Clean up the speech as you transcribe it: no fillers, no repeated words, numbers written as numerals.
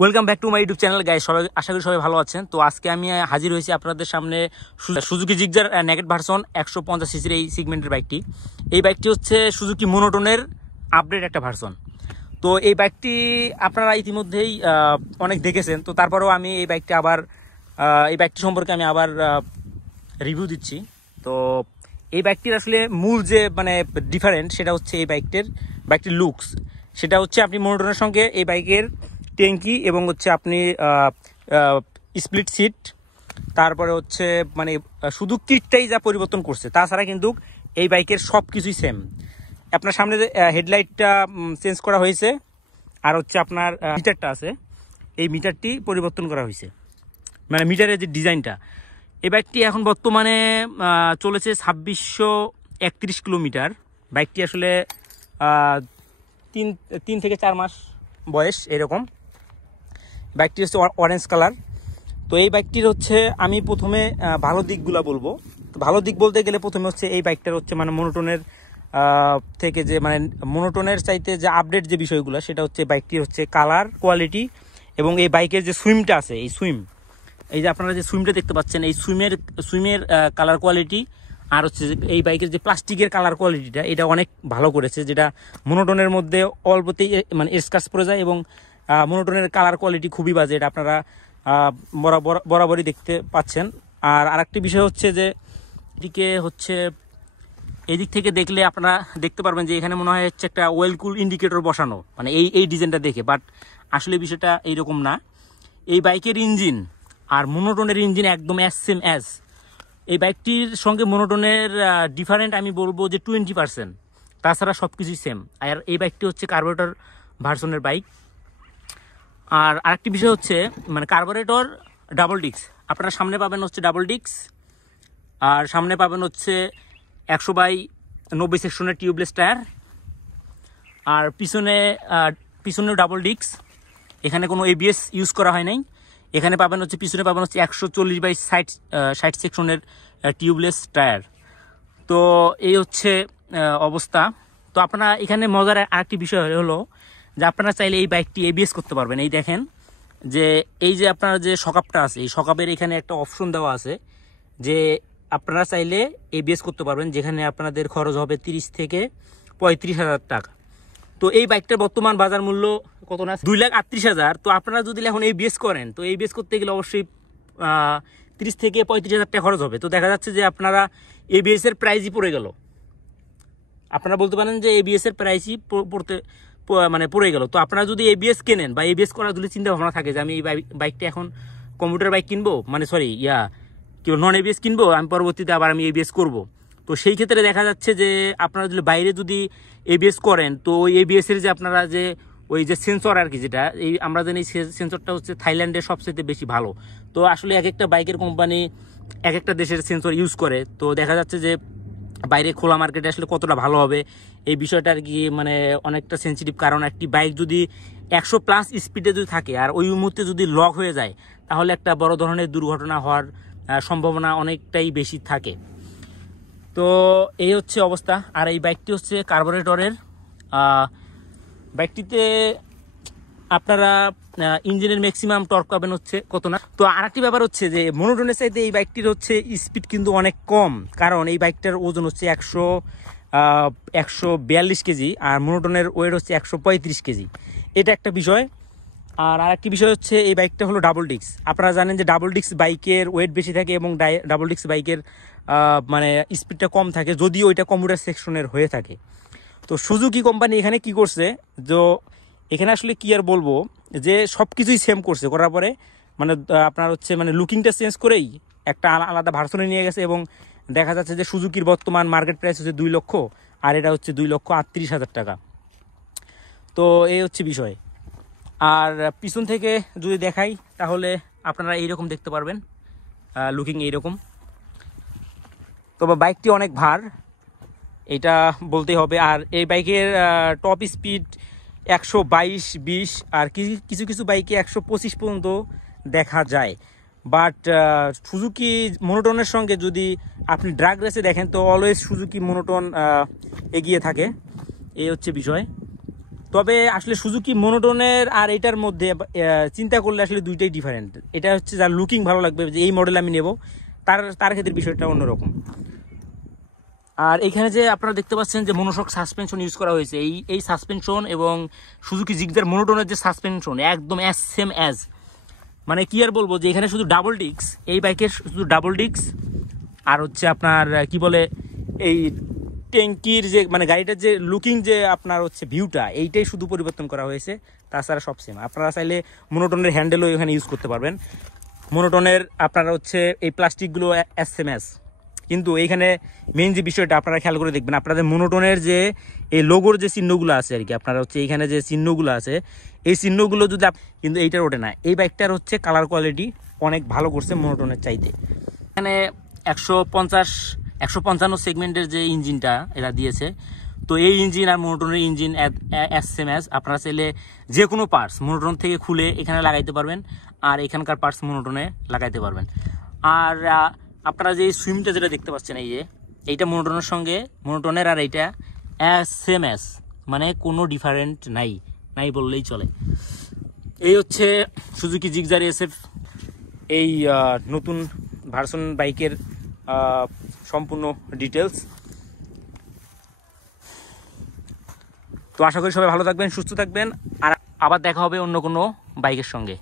Welcome back to my YouTube channel guys. সবাই আশা করি সবাই ভালো আছেন। তো আজকে আমি হাজির হয়েছি আপনাদের সামনে সুজুকি জিগজার নেকেট ভার্সন 150 সিসির এই সেগমেন্টের বাইকটি। এই বাইকটি হচ্ছে সুজুকি মোনোটোনের আপডেট একটা ভার্সন। তো এই বাইকটি আপনারা ইতিমধ্যেই অনেক দেখেছেন। তো তারপরেও আমি এই বাইকটি সম্পর্কে আমি আবার রিভিউ দিচ্ছি। তো এই বাইকটির আসলে মূল যে ডিফারেন্ট সেটা হচ্ছে এই বাইকটির লুকস। সেটা হচ্ছে আপনি মোনোটোনের সঙ্গে এই বাইকের ট্যাঙ্কি এবং হচ্ছে আপনি স্প্লিট সিট, তারপরে হচ্ছে শুধু কিটটাই যা পরিবর্তন করছে, তাছাড়া কিন্তু এই বাইকের সব কিছুই সেম। আপনার সামনে যে হেডলাইটটা চেঞ্জ করা হয়েছে, আর হচ্ছে আপনার মিটারটা আছে, এই মিটারটি পরিবর্তন করা হয়েছে, মিটারের যে ডিজাইনটা। এই বাইকটি এখন বর্তমানে চলেছে 2631 কিলোমিটার। বাইকটি আসলে 3 থেকে 4 মাস বয়স এরকম। বাইকটি হচ্ছে অরেঞ্জ কালার। তো এই বাইকটির হচ্ছে আমি প্রথমে ভালো দিকগুলো বলবো। তো ভালো দিক বলতে গেলে প্রথমে হচ্ছে এই বাইকটার হচ্ছে মোনোটোনের থেকে যে মোনোটোনের চাইতে যে আপডেট যে বিষয়গুলো, সেটা হচ্ছে বাইকটির হচ্ছে কালার কোয়ালিটি এবং এই বাইকের যে সুইমটা আছে, এই যে আপনারা যে সুইমটা দেখতে পাচ্ছেন, এই সুইমের কালার কোয়ালিটি, আর হচ্ছে এই বাইকের যে প্লাস্টিকের কালার কোয়ালিটিটা, এটা অনেক ভালো করেছে, যেটা মোনোটোনের মধ্যে অল্পতেই স্ক্র্যাচ পড়ে যায় এবং মোনোটোনের কালার কোয়ালিটি খুবই বাজে, এটা আপনারা বরাবরই দেখতে পাচ্ছেন। আর আরেকটি বিষয় হচ্ছে যে এদিকে হচ্ছে এদিক থেকে দেখলে আপনারা দেখতে পারবেন যে এখানে মনে হয় হচ্ছে একটা ওয়েল কুল ইন্ডিকেটর বসানো, এই ডিজাইনটা দেখে, বাট আসলে বিষয়টা এইরকম না। এই বাইকের ইঞ্জিন আর মোনোটোনের ইঞ্জিন একদম সেম অ্যাজ। এই বাইকটির সঙ্গে মোনোটোনের ডিফারেন্ট আমি বলবো যে 20%, তাছাড়া সব কিছুই সেম। আর এই বাইকটি হচ্ছে কার্বোরেটর ভার্সনের বাইক। আর আরেকটি বিষয় হচ্ছে কার্বোরেটর ডাবল ডিস্ক। আপনারা সামনে পাবেন হচ্ছে ডাবল ডিস্ক, আর সামনে পাবেন হচ্ছে 100/90 সেকশনের টিউবলেস টায়ার, আর পিছনেও ডাবল ডিস্ক। এখানে কোনো ABS ইউজ করা হয় নাই। এখানে পাবেন হচ্ছে পিছনে পাবেন হচ্ছে 140/60 সেকশনের টিউবলেস টায়ার। তো এই হচ্ছে অবস্থা। তো আপনারা এখানে মজার আরেকটি বিষয় হলো যে আপনারা চাইলে এই বাইকটি ABS করতে পারবেন। এই দেখেন যে এই যে আপনার যে শকআপটা আছে, এই শকআপের এখানে একটা অপশন দেওয়া আছে যে আপনারা চাইলে ABS করতে পারবেন, যেখানে আপনাদের খরচ হবে 30 থেকে 35,000 টাকা। তো এই বাইকটার বর্তমান বাজার মূল্য কত না, 2,38,000। তো আপনারা যদি এখন ABS করেন, তো ABS করতে গেলে অবশ্যই 30 থেকে 35,000 টাকা খরচ হবে। তো দেখা যাচ্ছে যে আপনারা ABS এর প্রাইসই পড়ে গেল। আপনারা বলতে পারেন যে ABS এর প্রাইসই পড়ে গেল। তো আপনারা যদি ABS কেনেন বা ABS করার যদি চিন্তা ভাবনা থাকে যে আমি এই বাইকটা এখন কম্পিউটার বাইক কিনবো, নন ABS কিনবো, আমি পরবর্তীতে আবার আমি ABS করব, তো সেই ক্ষেত্রে দেখা যাচ্ছে যে আপনারা যদি বাইরে যদি ABS করেন, তো ওই ABS এর যে আপনারা যে ওই যে সেন্সর আর কি, যেটা এই আমরা জানি সেন্সরটা হচ্ছে থাইল্যান্ডের সবচেয়ে বেশি ভালো। তো আসলে এক একটা বাইকের কোম্পানি এক একটা দেশের সেন্সর ইউজ করে। তো দেখা যাচ্ছে যে বাইরে খোলা মার্কেটে আসলে কতটা ভালো হবে এই বিষয়টা আর কি অনেকটা সেন্সিটিভ। কারণ একটি বাইক যদি 100+ স্পিডে যদি থাকে আর ওই মুহূর্তে যদি লক হয়ে যায়, তাহলে একটা বড় ধরনের দুর্ঘটনা হওয়ার সম্ভাবনা অনেকটাই বেশি থাকে। তো এই হচ্ছে অবস্থা। আর এই বাইকটি হচ্ছে কার্বোরেটরের বাইকটিতে আপনারা ইঞ্জিনের ম্যাক্সিমাম টর্ক পাবেন হচ্ছে কত না। তো আরেকটি ব্যাপার হচ্ছে যে মোনোটোনের চাইতে এই বাইকটির হচ্ছে স্পিড কিন্তু অনেক কম, কারণ এই বাইকটার ওজন হচ্ছে 142 কেজি আর মোনোটোনের ওয়েট হচ্ছে 135 কেজি। এটা একটা বিষয়। আর আরেকটি বিষয় হচ্ছে এই বাইকটা হলো ডাবল ডিস্ক। আপনারা জানেন যে ডাবল ডিস্ক বাইকের ওয়েট বেশি থাকে এবং ডাবল ডিস্ক বাইকের স্পিডটা কম থাকে, যদিও ওইটা কম্পিউটার সেকশনের হয়ে থাকে। তো সুজুকি কোম্পানি এখানে কি করছে, যে এখানে আসলে কি আর বলবো, যে সব কিছুই সেম করছে, করার পরে আপনার হচ্ছে লুকিংটা চেঞ্জ করেই একটা আলাদা ভার্সনে নিয়ে গেছে। এবং দেখা যাচ্ছে যে সুজুকির বর্তমান মার্কেট প্রাইস হচ্ছে 2 লক্ষ, আর এটা হচ্ছে 2,38,000 টাকা। তো এই হচ্ছে বিষয়। আর পিছন থেকে যদি দেখাই, তাহলে আপনারা এইরকম দেখতে পারবেন, লুকিং এইরকম। তবে বাইকটি অনেক ভার, এটা বলতেই হবে। আর এই বাইকের টপ স্পিড 122-20, আর কিছু কিছু বাইকে 125 পর্যন্ত দেখা যায়। বাট সুজুকি মোনোটোনের সঙ্গে যদি আপনি ড্রাগ রেসে দেখেন, তো অলওয়েজ সুজুকি মোনোটোন এগিয়ে থাকে। এই হচ্ছে বিষয়। তবে আসলে সুজুকি মনোটোনের আর এটার মধ্যে চিন্তা করলে আসলে দুইটাই ডিফারেন্ট। এটা হচ্ছে যার লুকিং ভালো লাগবে যে এই মডেল আমি নেব, তার ক্ষেত্রে বিষয়টা অন্যরকম। আর এখানে যে আপনারা দেখতে পাচ্ছেন যে মনোশক সাসপেনশন ইউজ করা হয়েছে, এই সাসপেনশন এবং সুজুকি জিগজার মনোটোনের যে সাসপেনশন একদম সেম অ্যাজ, মানে কি আর বলবো যে এখানে শুধু ডাবল ডিস্ক, এই বাইকের শুধু ডাবল ডিস্ক আর হচ্ছে আপনার কি বলে এই ট্যাঙ্কির যে মানে গাড়িটার যে লুকিং যে আপনার হচ্ছে ভিউটা, এইটাই শুধু পরিবর্তন করা হয়েছে, তাছাড়া সব সেম। আপনারা চাইলে মনোটোনের হ্যান্ডেলও এখানে ইউজ করতে পারবেন। মনোটোনের আপনারা হচ্ছে এই প্লাস্টিকগুলো এসএমএস, কিন্তু এইখানে মেইন যে বিষয়টা আপনারা খেয়াল করে দেখবেন, আপনাদের মনোটোনের যে এই লোগোর যে চিহ্নগুলো আছে আর কি, আপনারা হচ্ছে এইখানে যে চিহ্নগুলো আছে এই চিহ্নগুলো যদি কিন্তু এইটার ওঠে না। এই বাইকটার হচ্ছে কালার কোয়ালিটি অনেক ভালো করছে মনোটোনের চাইতে। এখানে 155 সেগমেন্টের যে ইঞ্জিনটা এরা দিয়েছে, তো এই ইঞ্জিন আর মনোটোনের ইঞ্জিন এসএমএস। আপনারা চাইলে যে কোনো পার্টস মনোটোন থেকে খুলে এখানে লাগাইতে পারবেন, আর এখানকার পার্টস মনোটোনে লাগাইতে পারবেন। আর আপনারা যে সুইমটা যেটা দেখতে পাচ্ছেন, এইটা মনোটোনের সঙ্গে মনোটোনের আর এইটা এসএমএস, মানে কোনো ডিফারেন্ট নাই বললেই চলে। এই হচ্ছে সুজুকি জিগজার এসএফ এই নতুন ভার্সন বাইকের সম্পূর্ণ ডিটেলস। তো আশা করি সবাই ভালো থাকবেন, সুস্থ থাকবেন, আর আবার দেখা হবে অন্য কোনো বাইকের সঙ্গে।